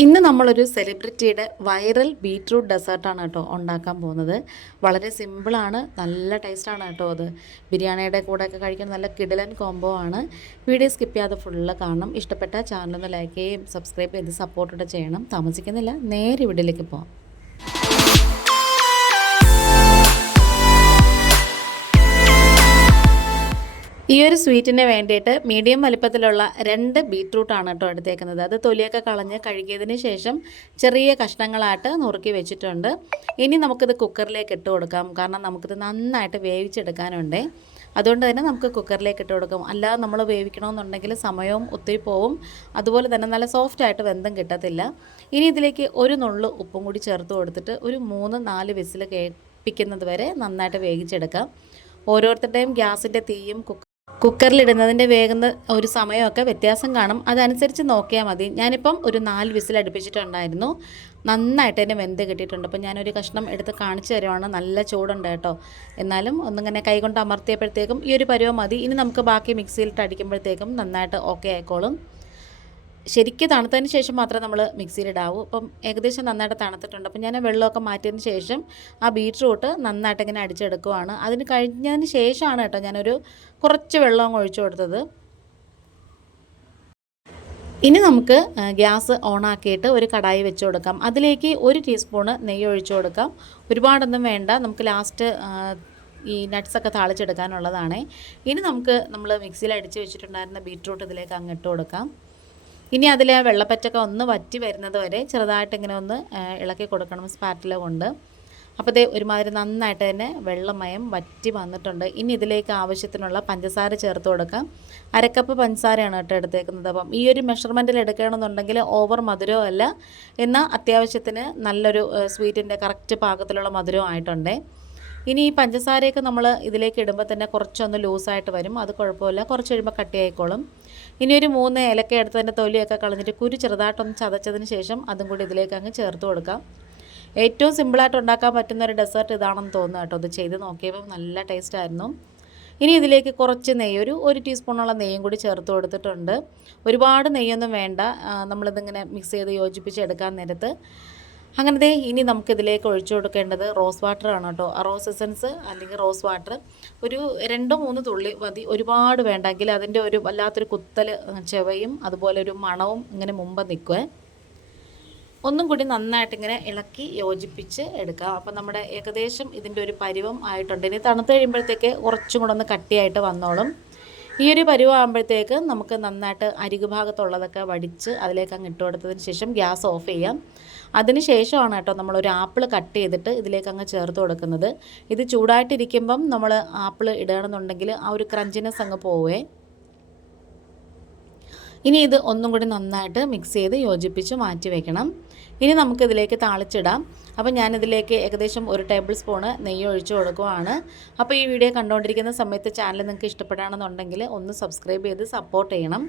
ഇന്ന് നമ്മളൊരു സെലിബ്രിറ്റിയുടെ viral beetroot ഡെസേർട്ടാണ് കേട്ടോ ഉണ്ടാക്കാൻ പോകുന്നത്. വളരെ സിമ്പിളാണ്, നല്ല ടേസ്റ്റാണ് കേട്ടോ അത്. ബിരിയാണിയുടെ കൂടെയൊക്കെ കഴിക്കാൻ നല്ല കിടിലൻ കോംബോ ആണ്. വീഡിയോ സ്കിപ്പ് ചെയ്യാതെ ഫുള്ള് കാണണം. ഇഷ്ടപ്പെട്ട ചാനലൊന്ന് ലൈക്ക് ചെയ്യുകയും സബ്സ്ക്രൈബ് ചെയ്ത് സപ്പോർട്ട് ചെയ്യണം. താമസിക്കുന്നില്ല, നേരെ വീഡിയോയിലേക്ക് പോകാം. ഈ ഒരു സ്വീറ്റിന് വേണ്ടിയിട്ട് മീഡിയം വലിപ്പത്തിലുള്ള 2 ബീറ്റ്റൂട്ടാണ് കേട്ടോ എടുത്തേക്കുന്നത്. അത് തൊലിയൊക്കെ കളഞ്ഞ് കഴുകിയതിന് ശേഷം ചെറിയ കഷ്ണങ്ങളായിട്ട് നുറുക്കി വെച്ചിട്ടുണ്ട്. ഇനി നമുക്കിത് കുക്കറിലേക്ക് ഇട്ട് കൊടുക്കാം, കാരണം നമുക്കിത് നന്നായിട്ട് വേവിച്ചെടുക്കാനുണ്ട്. അതുകൊണ്ട് തന്നെ നമുക്ക് കുക്കറിലേക്ക് ഇട്ട് കൊടുക്കാം. അല്ലാതെ നമ്മൾ വേവിക്കണമെന്നുണ്ടെങ്കിൽ സമയവും ഒത്തിരി പോവും, അതുപോലെ തന്നെ നല്ല സോഫ്റ്റായിട്ട് വെന്തം കിട്ടത്തില്ല. ഇനി ഇതിലേക്ക് ഒരു നുള്ളു ഉപ്പും കൂടി ചേർത്ത് കൊടുത്തിട്ട് ഒരു 3-4 വിസിൽ കേൾപ്പിക്കുന്നത് വരെ നന്നായിട്ട് വേവിച്ചെടുക്കാം. ഓരോരുത്തരുടെയും ഗ്യാസിൻ്റെ തീയും കുക്കറിലിടുന്നതിൻ്റെ വേഗം ഒരു സമയമൊക്കെ വ്യത്യാസം കാണും, അതനുസരിച്ച് നോക്കിയാൽ മതി. ഞാനിപ്പം ഒരു 4 വിസിൽ അടുപ്പിച്ചിട്ടുണ്ടായിരുന്നു. നന്നായിട്ട് തന്നെ വെന്ത് കിട്ടിയിട്ടുണ്ട്. അപ്പോൾ ഞാനൊരു കഷ്ണം എടുത്ത് കാണിച്ചു തരുവാണ്. നല്ല ചൂടുണ്ട് കേട്ടോ. എന്നാലും ഒന്നിങ്ങനെ കൈകൊണ്ട് അമർത്തിയപ്പോഴത്തേക്കും ഈ ഒരു പരുവം മതി. ഇനി നമുക്ക് ബാക്കി മിക്സിയിലിട്ട് അടിക്കുമ്പോഴത്തേക്കും നന്നായിട്ട് ഓക്കെ ആയിക്കോളും. ശരിക്കും തണുത്തതിന് ശേഷം മാത്രമേ നമ്മൾ മിക്സിയിലിടാവൂ. അപ്പം ഏകദേശം നന്നായിട്ട് തണുത്തിട്ടുണ്ട്. അപ്പം ഞാൻ വെള്ളമൊക്കെ മാറ്റിയതിന് ശേഷം ആ ബീറ്റ്റൂട്ട് നന്നായിട്ട് ഇങ്ങനെ അടിച്ചെടുക്കുവാണ്. അതിന് കഴിഞ്ഞതിന് ശേഷമാണ് കേട്ടോ ഞാനൊരു കുറച്ച് വെള്ളം ഒഴിച്ചു കൊടുത്തത്. ഇനി നമുക്ക് ഗ്യാസ് ഓണാക്കിയിട്ട് ഒരു കടായി വെച്ച് കൊടുക്കാം. അതിലേക്ക് 1 ടീസ്പൂണ് നെയ്യ് ഒഴിച്ചു കൊടുക്കാം. ഒരുപാടൊന്നും വേണ്ട, നമുക്ക് ലാസ്റ്റ് ഈ നട്ട്സൊക്കെ താളിച്ചെടുക്കാനുള്ളതാണ്. ഇനി നമ്മൾ മിക്സിയിൽ അടിച്ച് വെച്ചിട്ടുണ്ടായിരുന്ന ബീറ്റ്റൂട്ട് ഇതിലേക്ക് അങ്ങിട്ട് കൊടുക്കാം. ഇനി അതിൽ വെള്ളപ്പറ്റൊക്കെ ഒന്ന് വറ്റി വരുന്നത് വരെ ചെറുതായിട്ട് ഇങ്ങനെ ഒന്ന് ഇളക്കി കൊടുക്കണം സ്പാറ്റില കൊണ്ട്. അപ്പോൾ ഇത് ഒരുമാതിരി നന്നായിട്ട് തന്നെ വെള്ളമയം വറ്റി വന്നിട്ടുണ്ട്. ഇനി ഇതിലേക്ക് ആവശ്യത്തിനുള്ള പഞ്ചസാര ചേർത്ത് കൊടുക്കാം. 1/2 കപ്പ് പഞ്ചസാരയാണ് കേട്ടോ എടുത്തേക്കുന്നത്. അപ്പം ഈ ഒരു മെഷർമെൻറ്റിൽ എടുക്കണമെന്നുണ്ടെങ്കിൽ ഓവർ മധുരവും അല്ല, എന്നാൽ അത്യാവശ്യത്തിന് നല്ലൊരു സ്വീറ്റിൻ്റെ കറക്റ്റ് പാകത്തിലുള്ള മധുരവും ആയിട്ടുണ്ട്. ഇനി ഈ പഞ്ചസാരയൊക്കെ നമ്മൾ ഇതിലേക്ക് ഇടുമ്പോൾ തന്നെ കുറച്ചൊന്ന് ലൂസായിട്ട് വരും, അത് കുഴപ്പമില്ല, കുറച്ച് കഴിയുമ്പോൾ കട്ടിയായിക്കോളും. ഇനി ഒരു 3 ഏലക്ക എടുത്തതിൻ്റെ തൊലിയൊക്കെ കളഞ്ഞിട്ട് കുരു ചെറുതായിട്ടൊന്ന് ചതച്ചതിന് ശേഷം അതും കൂടി ഇതിലേക്ക് അങ്ങ് ചേർത്ത് കൊടുക്കാം. ഏറ്റവും സിമ്പിളായിട്ട് ഉണ്ടാക്കാൻ പറ്റുന്ന ഒരു ഡെസേർട്ട് ഇതാണെന്ന് തോന്നുന്നു കേട്ടോ. ഇത് ചെയ്ത് നോക്കിയപ്പോൾ നല്ല ടേസ്റ്റായിരുന്നു. ഇനി ഇതിലേക്ക് കുറച്ച് നെയ്യ്, ഒരു ടീസ്പൂണോളം നെയ്യും കൂടി ചേർത്ത് കൊടുത്തിട്ടുണ്ട്. ഒരുപാട് നെയ്യൊന്നും വേണ്ട, നമ്മളിതിങ്ങനെ മിക്സ് ചെയ്ത് യോജിപ്പിച്ച് എടുക്കാൻ നേരത്ത്. അങ്ങനത്തെ ഇനി നമുക്കിതിലേക്ക് ഒഴിച്ചു കൊടുക്കേണ്ടത് റോസ് വാട്ടർ ആണ് കേട്ടോ. റോസ് എസൻസ് അല്ലെങ്കിൽ റോസ് വാട്ടർ ഒരു 2-3 തുള്ളി മതി, ഒരുപാട് വേണ്ടെങ്കിൽ അതിൻ്റെ ഒരു വല്ലാത്തൊരു കുത്തൽ ചെവയും അതുപോലെ ഒരു മണവും ഇങ്ങനെ മുമ്പ് നിൽക്കുവേ. ഒന്നും കൂടി നന്നായിട്ട് ഇങ്ങനെ ഇളക്കി യോജിപ്പിച്ച് എടുക്കാം. അപ്പോൾ നമ്മുടെ ഏകദേശം ഇതിൻ്റെ ഒരു പരുവം ആയിട്ടുണ്ട്. ഇനി തണുത്ത് കഴിയുമ്പോഴത്തേക്ക് കുറച്ചും കൂടെ ഒന്ന് കട്ടിയായിട്ട് വന്നോളും. ഈ ഒരു പരുവാകുമ്പോഴത്തേക്ക് നമുക്ക് നന്നായിട്ട് അരികു ഭാഗത്തുള്ളതൊക്കെ വടിച്ച് അതിലേക്ക് അങ്ങ് ഇട്ട് കൊടുത്തതിന് ശേഷം ഗ്യാസ് ഓഫ് ചെയ്യാം. അതിന് ശേഷമാണ് കേട്ടോ നമ്മളൊരു ആപ്പിൾ കട്ട് ചെയ്തിട്ട് ഇതിലേക്ക് അങ്ങ് ചേർത്ത് കൊടുക്കുന്നത്. ഇത് ചൂടായിട്ടിരിക്കുമ്പം നമ്മൾ ആപ്പിൾ ഇടുകയാണെന്നുണ്ടെങ്കിൽ ആ ഒരു ക്രഞ്ചിനെസ് അങ്ങ് പോവേ. ഇനി ഇത് ഒന്നും കൂടി നന്നായിട്ട് മിക്സ് ചെയ്ത് യോജിപ്പിച്ച് മാറ്റി വയ്ക്കണം. ഇനി നമുക്കിതിലേക്ക് താളിച്ചിടാം. അപ്പോൾ ഞാനിതിലേക്ക് ഏകദേശം 1 ടേബിൾ സ്പൂണ് നെയ്യ് ഒഴിച്ച് കൊടുക്കുവാണ്. അപ്പോൾ ഈ വീഡിയോ കണ്ടുകൊണ്ടിരിക്കുന്ന സമയത്ത് ചാനൽ നിങ്ങൾക്ക് ഇഷ്ടപ്പെടുകയാണെന്നുണ്ടെങ്കിൽ ഒന്ന് സബ്സ്ക്രൈബ് ചെയ്ത് സപ്പോർട്ട് ചെയ്യണം.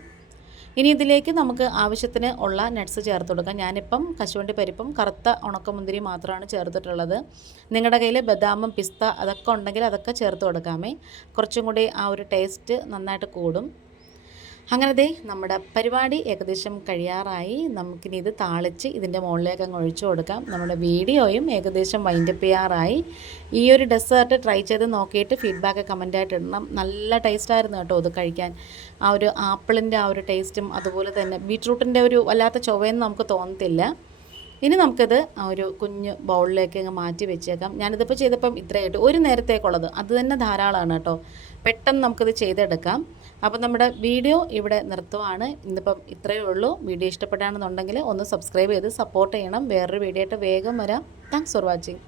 ഇനി ഇതിലേക്ക് നമുക്ക് ആവശ്യത്തിന് ഉള്ള നട്ട്സ് ചേർത്ത് കൊടുക്കാം. ഞാനിപ്പം കശുവണ്ടി പരിപ്പും കറുത്ത ഉണക്കമുന്തിരി മാത്രമാണ് ചേർത്തിട്ടുള്ളത്. നിങ്ങളുടെ കയ്യിൽ ബദാമും പിസ്ത അതൊക്കെ ഉണ്ടെങ്കിൽ അതൊക്കെ ചേർത്ത് കൊടുക്കാമേ, കുറച്ചും കൂടി ആ ഒരു ടേസ്റ്റ് നന്നായിട്ട് കൂടും. അങ്ങനെ നമ്മുടെ പരിപാടി ഏകദേശം കഴിയാറായി. നമുക്കിനി ഇത് താളിച്ച് ഇതിൻ്റെ മുകളിലേക്ക് അങ്ങ് ഒഴിച്ചു കൊടുക്കാം. നമ്മുടെ വീഡിയോയും ഏകദേശം വൈൻഡപ്പ് ചെയ്യാറായി. ഈ ഒരു ഡെസേർട്ട് ട്രൈ ചെയ്ത് നോക്കിയിട്ട് ഫീഡ്ബാക്ക് കമൻറ്റായിട്ട് ഇടണം. നല്ല ടേസ്റ്റായിരുന്നു കേട്ടോ ഇത് കഴിക്കാൻ. ആ ഒരു ആപ്പിളിൻ്റെ ആ ഒരു ടേസ്റ്റും അതുപോലെ തന്നെ ബീറ്റ്റൂട്ടിൻ്റെ ഒരു വല്ലാത്ത ചൊവയൊന്നും നമുക്ക് തോന്നത്തില്ല. ഇനി നമുക്കിത് ഒരു കുഞ്ഞ് ബൗളിലേക്ക് അങ്ങ് മാറ്റി വെച്ചേക്കാം. ഞാനിതിപ്പോൾ ചെയ്തപ്പം ഇത്രയായിട്ട് ഒരു നേരത്തേക്കുള്ളത് അത് തന്നെ ധാരാളമാണ് കേട്ടോ. പെട്ടെന്ന് നമുക്കിത് ചെയ്തെടുക്കാം. അപ്പോൾ നമ്മുടെ വീഡിയോ ഇവിടെ നിർത്തുവാണ്. ഇന്നിപ്പം ഇത്രയേ ഉള്ളൂ. വീഡിയോ ഇഷ്ടപ്പെടുകയാണെന്നുണ്ടെങ്കിൽ ഒന്ന് സബ്സ്ക്രൈബ് ചെയ്ത് സപ്പോർട്ട് ചെയ്യണം. വേറൊരു വീഡിയോ ആയിട്ട് വേഗം വരാം. Thanks for watching.